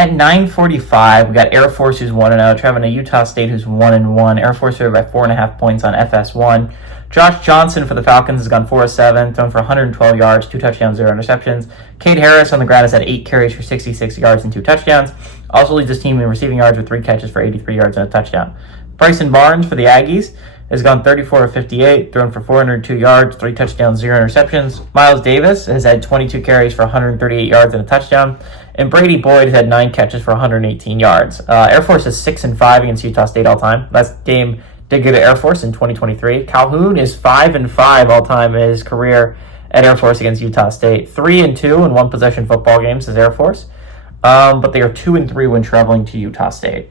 At 9:45, we got Air Force, who's 1-0, traveling to Utah State, who's 1-1. Air Force favored by 4.5 points on FS1. Josh Johnson for the Falcons has gone 4-7, thrown for 112 yards, 2 touchdowns, 0 interceptions. Cade Harris on the ground has had 8 carries for 66 yards and 2 touchdowns. Also leads his team in receiving yards with 3 catches for 83 yards and a touchdown. Bryson Barnes for the Aggies has gone 34-58, thrown for 402 yards, 3 touchdowns, 0 interceptions. Miles Davis has had 22 carries for 138 yards and a touchdown. And Brady Boyd has had 9 catches for 118 yards. Air Force is 6-5 against Utah State all time. Last game did go to Air Force in 2023. Calhoun is 5-5 all time in his career at Air Force against Utah State. 3-2 in one possession football games as Air Force. But they are 2-3 when traveling to Utah State.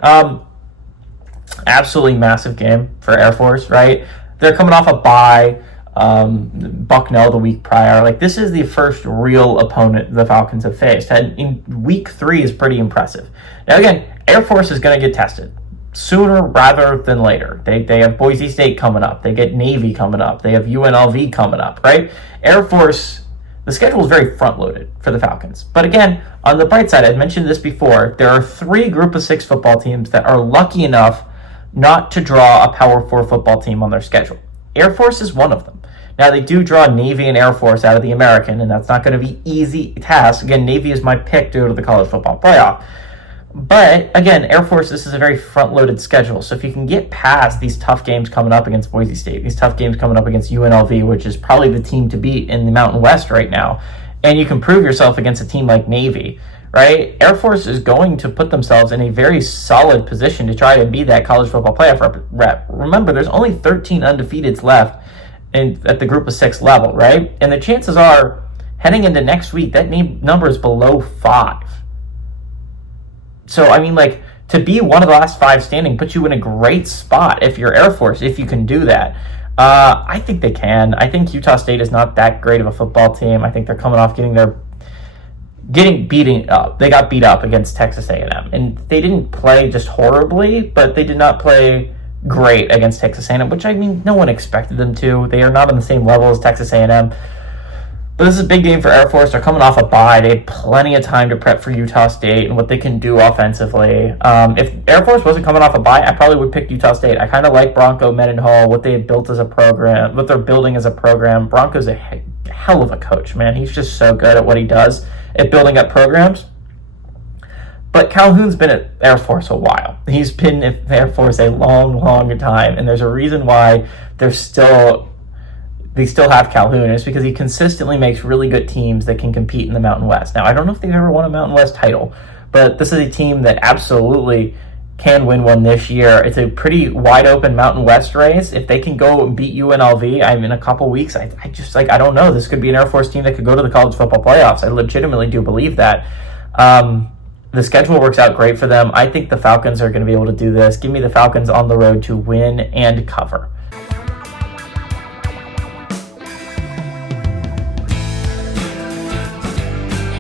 Absolutely massive game for Air Force, right? They're coming off a bye. Bucknell the week prior. Like, this is the first real opponent the Falcons have faced. And in week 3 is pretty impressive. Now, again, Air Force is going to get tested sooner rather than later. They have Boise State coming up. They get Navy coming up. They have UNLV coming up, right? Air Force, the schedule is very front-loaded for the Falcons. But again, on the bright side, I've mentioned this before, there are 3 Group of 6 football teams that are lucky enough not to draw a Power 4 football team on their schedule. Air Force is one of them. Now, they do draw Navy and Air Force out of the American, and that's not going to be easy task. Again, Navy is my pick to go to the college football playoff. But, again, Air Force, this is a very front-loaded schedule. So if you can get past these tough games coming up against Boise State, these tough games coming up against UNLV, which is probably the team to beat in the Mountain West right now, and you can prove yourself against a team like Navy, right? Air Force is going to put themselves in a very solid position to try to be that college football playoff rep. Remember, there's only 13 undefeateds left at the Group of 6 level, right? And the chances are, heading into next week, that number is below 5. So, I mean, like, to be one of the last 5 standing puts you in a great spot if you're Air Force, if you can do that. I think they can. I think Utah State is not that great of a football team. I think they're coming off getting beaten up. They got beat up against Texas A&M. And they didn't play just horribly, but they did not play great against Texas A&M, which, I mean, no one expected them to. They are not on the same level as Texas A&M. But this is a big game for Air Force. They're coming off a bye. They had plenty of time to prep for Utah State and what they can do offensively. If Air Force wasn't coming off a bye, I probably would pick Utah State. I kind of like Bronco Mendenhall, what they have built as a program, what they're building as a program. Bronco's a hell of a coach, man. He's just so good at what he does at building up programs. But Calhoun's been at Air Force a while. He's been at Air Force a long, long time, and there's a reason why they still have Calhoun, and it's because he consistently makes really good teams that can compete in the Mountain West. Now, I don't know if they've ever won a Mountain West title, but this is a team that absolutely can win one this year. It's a pretty wide-open Mountain West race. If they can go and beat UNLV in a couple weeks, I don't know. This could be an Air Force team that could go to the college football playoffs. I legitimately do believe that. The schedule works out great for them. I think the Falcons are going to be able to do this. Give me the Falcons on the road to win and cover.